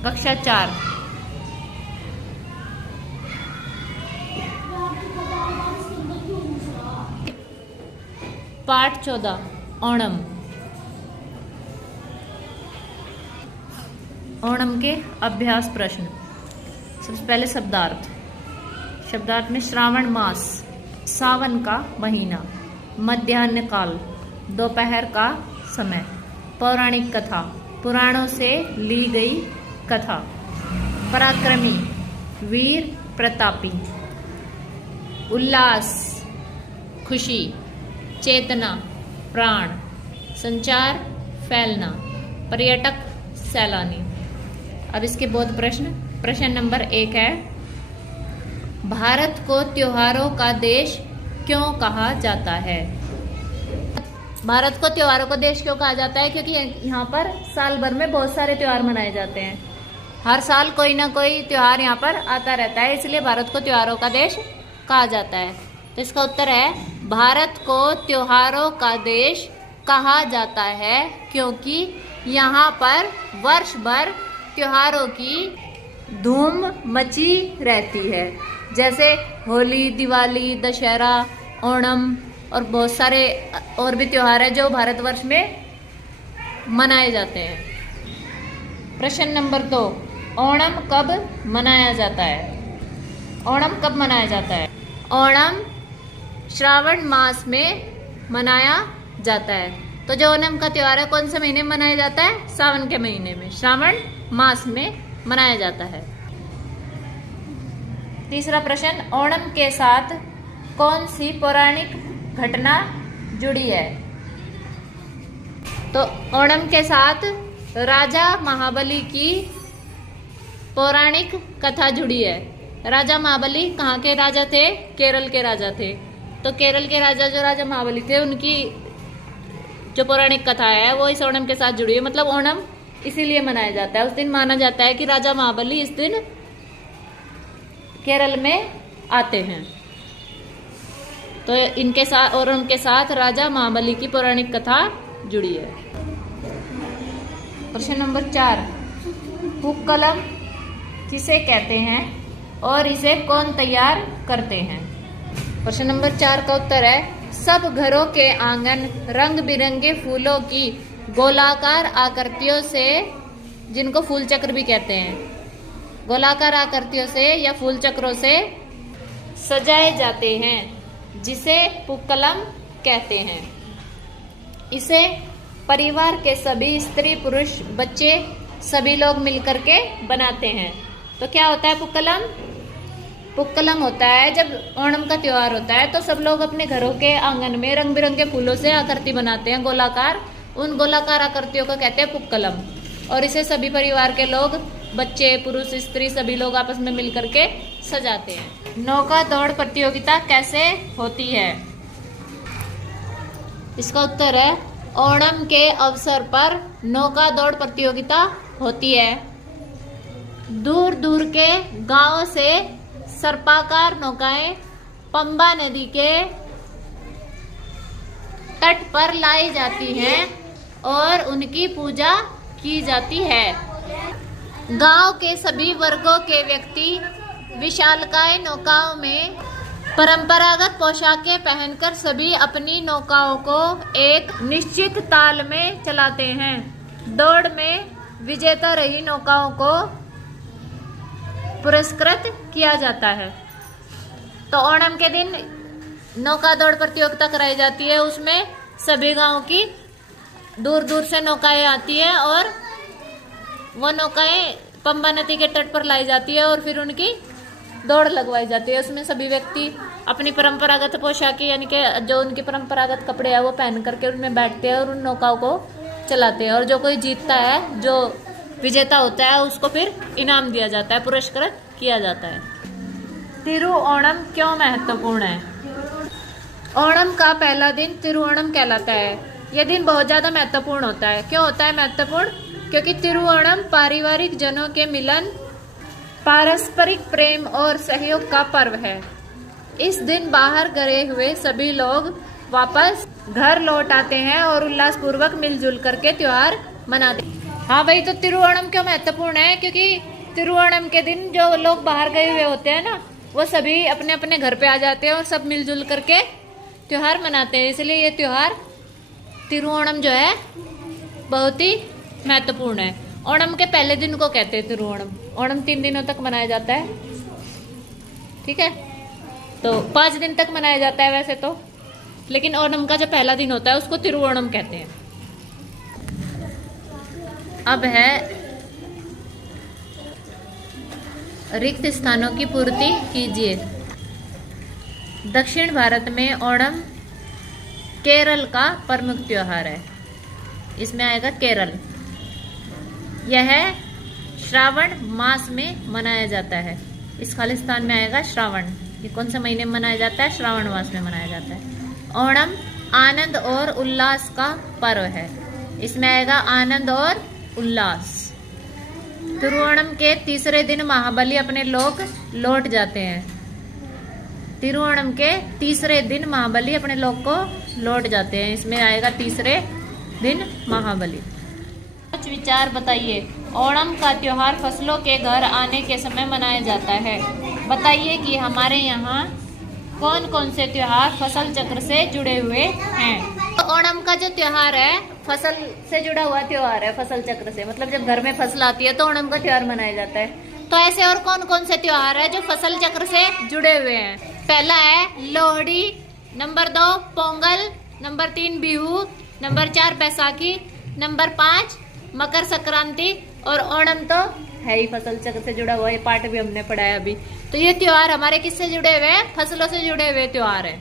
कक्षा 4। पाठ 14 ओणम। ओणम के अभ्यास प्रश्न। सबसे पहले शब्दार्थ। शब्दार्थ में श्रावण मास, सावन का महीना, मध्याह्न काल, दोपहर का समय, पौराणिक कथा, पुराणों से ली गई कथा, पराक्रमी, वीर प्रतापी, उल्लास, खुशी, चेतना, प्राण, संचार, फैलना, पर्यटक, सैलानी। अब इसके बोध प्रश्न। प्रश्न नंबर 1 है, भारत को त्योहारों का देश क्यों कहा जाता है? भारत को त्योहारों का देश क्यों कहा जाता है? क्योंकि यहाँ पर साल भर में बहुत सारे त्योहार मनाए जाते हैं। हर साल कोई ना कोई त्योहार यहाँ पर आता रहता है, इसलिए भारत को त्योहारों का देश कहा जाता है। तो इसका उत्तर है, भारत को त्योहारों का देश कहा जाता है क्योंकि यहाँ पर वर्ष भर त्योहारों की धूम मची रहती है। जैसे होली, दिवाली, दशहरा, ओणम और बहुत सारे और भी त्योहार है जो भारतवर्ष में मनाए जाते हैं। प्रश्न नंबर 2, ओणम कब मनाया जाता है? ओणम कब मनाया जाता है? ओणम श्रावण मास में मनाया जाता है। तो जो ओणम का त्योहार है कौन से महीने में मनाया जाता है? सावन के महीने में, श्रावण मास में मनाया जाता है। तीसरा प्रश्न, ओणम के साथ कौन सी पौराणिक घटना जुड़ी है? तो ओणम के साथ राजा महाबली की पौराणिक कथा जुड़ी है। राजा महाबली कहाँ के राजा थे? केरल के राजा थे। तो केरल के राजा जो राजा महाबली थे उनकी जो पौराणिक कथा है वो इस ओणम के साथ जुड़ी है। मतलब ओणम इसीलिए मनाया जाता है। उस दिन माना जाता है कि राजा महाबली इस दिन केरल में आते हैं। तो इनके साथ और उनके साथ राजा महाबली की पौराणिक कथा जुड़ी है। प्रश्न नंबर 4, पूक्कलम किसे कहते हैं और इसे कौन तैयार करते हैं? प्रश्न नंबर 4 का उत्तर है, सब घरों के आंगन रंग बिरंगे फूलों की गोलाकार आकृतियों से, जिनको फूल चक्र भी कहते हैं, गोलाकार आकृतियों से या फूल चक्रों से सजाए जाते हैं, जिसे पूक्कलम कहते हैं। इसे परिवार के सभी स्त्री पुरुष बच्चे सभी लोग मिलकर के बनाते हैं। तो क्या होता है पूक्कलम? पूक्कलम होता है जब ओणम का त्योहार होता है तो सब लोग अपने घरों के आंगन में रंग बिरंगे फूलों से आकृति बनाते हैं, गोलाकार। उन गोलाकार आकृतियों को कहते हैं पूक्कलम। और इसे सभी परिवार के लोग, बच्चे, पुरुष, स्त्री सभी लोग आपस में मिलकर के सजाते हैं। नौका दौड़ प्रतियोगिता कैसे होती है? इसका उत्तर है, ओणम के अवसर पर नौका दौड़ प्रतियोगिता होती है। दूर दूर के गांवों से सर्पाकार नौकाएं पंबा नदी के तट पर लाई जाती हैं और उनकी पूजा की जाती है। गांव के सभी वर्गों के व्यक्ति विशालकाय नौकाओं में परंपरागत पोशाकें पहनकर सभी अपनी नौकाओं को एक निश्चित ताल में चलाते हैं। दौड़ में विजेता रही नौकाओं को पुरस्कृत किया जाता है। तो ओणम के दिन नौका दौड़ प्रतियोगिता कराई जाती है। उसमें सभी गांव की दूर दूर से नौकाएं आती है और वो नौकाएं पंबा नदी के तट पर लाई जाती है और फिर उनकी दौड़ लगवाई जाती है। उसमें सभी व्यक्ति अपनी परंपरागत पोशाकें यानी कि जो उनके परंपरागत कपड़े हैं वो पहन करके उनमें बैठते हैं और उन नौकाओं को चलाते हैं। और जो कोई जीतता है, जो विजेता होता है, उसको फिर इनाम दिया जाता है, पुरस्कृत किया जाता है। तिरुओणम क्यों महत्वपूर्ण है? ओणम का पहला दिन तिरुओणम कहलाता है। यह दिन बहुत ज्यादा महत्वपूर्ण होता है। क्यों होता है महत्वपूर्ण? क्योंकि तिरुओणम पारिवारिक जनों के मिलन, पारस्परिक प्रेम और सहयोग का पर्व है। इस दिन बाहर गए हुए सभी लोग वापस घर लौट आते हैं और उल्लासपूर्वक मिलजुल करके त्योहार मनाते हैं। हाँ भाई, तो तिरुवोणम क्यों महत्वपूर्ण है? क्योंकि तिरुवोणम के दिन जो लोग बाहर गए हुए होते हैं ना, वो सभी अपने अपने घर पे आ जाते हैं और सब मिलजुल करके त्योहार मनाते हैं। इसलिए ये त्योहार तिरुवोणम जो है बहुत ही महत्वपूर्ण है। ओणम के पहले दिन को कहते हैं तिरुवोणम। ओणम 3 दिनों तक मनाया जाता है, ठीक है। तो 5 दिन तक मनाया जाता है वैसे तो, लेकिन ओणम का जो पहला दिन होता है उसको तिरुवोणम कहते हैं। अब है रिक्त स्थानों की पूर्ति कीजिए। दक्षिण भारत में ओणम केरल का प्रमुख त्योहार है। इसमें आएगा केरल। यह श्रावण मास में मनाया जाता है। इस खालिस्तान में आएगा श्रावण। ये कौन से महीने में मनाया जाता है? श्रावण मास में मनाया जाता है। ओणम आनंद और उल्लास का पर्व है। इसमें आएगा आनंद और उल्लास। तिरुवोणम के तीसरे दिन महाबली अपने लोक लौट जाते हैं। तिरुवोणम के तीसरे दिन महाबली अपने लोक को लौट जाते हैं। इसमें आएगा तीसरे दिन महाबली। कुछ विचार बताइए। ओणम का त्योहार फसलों के घर आने के समय मनाया जाता है। बताइए कि हमारे यहाँ कौन कौन से त्योहार फसल चक्र से जुड़े हुए हैं। तो ओणम का जो त्योहार है फसल से जुड़ा हुआ त्योहार है। फसल चक्र से मतलब जब घर में फसल आती है तो ओणम का त्योहार मनाया जाता है। तो ऐसे और कौन कौन से त्योहार है जो फसल चक्र से जुड़े हुए हैं? पहला है Lohri, number 2 Pongal, number 3 Bihu, number 4 Baisakhi, number 5 Makar Sankranti और ओणम तो है ही फसल चक्र से जुड़ा हुआ। ये पाठ भी हमने पढ़ा है अभी। तो ये त्योहार हमारे किससे जुड़े हुए हैं? फसलों से जुड़े हुए त्योहार है।